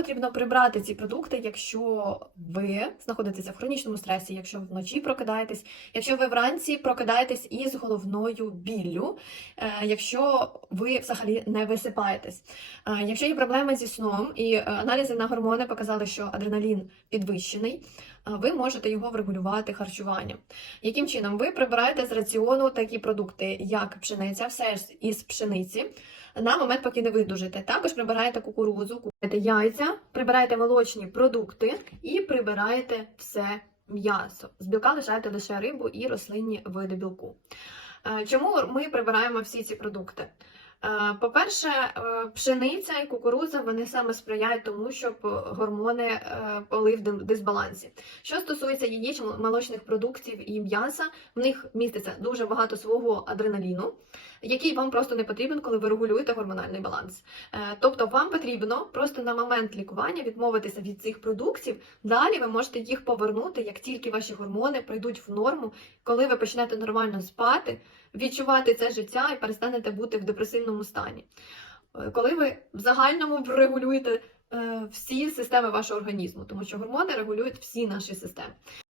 потрібно прибрати ці продукти, якщо ви знаходитеся в хронічному стресі, якщо вночі прокидаєтесь, якщо ви вранці прокидаєтесь із головною біллю, е, якщо ви взагалі не висипаєтесь. Е, Якщо є проблеми зі сном і е, аналізи на гормони показали, що адреналін підвищений, ви можете його врегулювати харчуванням. Яким чином ви прибираєте з раціону такі продукти, як пшениця, все ж із пшениці, на момент, поки не видужите. Також прибираєте кукурудзу, купуєте яйця, прибираєте молочні продукти і прибираєте все м'ясо. З білка лишаєте лише рибу і рослинні види білку. Е, Чому ми прибираємо всі ці продукти? Е, По-перше, е, пшениця і кукурудза вони саме сприяють тому, щоб гормони були в дисбалансі. Що стосується яєч, молочних продуктів і м'яса, в них міститься дуже багато свого адреналіну, який вам просто не потрібен, коли ви регулюєте гормональний баланс. Е, Тобто вам потрібно просто на момент лікування відмовитися від цих продуктів. Далі ви можете їх повернути, як тільки ваші гормони прийдуть в норму, коли ви почнете нормально спати, відчувати це життя і перестанете бути в депресивному стані. Е, Коли ви в загальному регулюєте е, всі системи вашого організму, тому що гормони регулюють всі наші системи.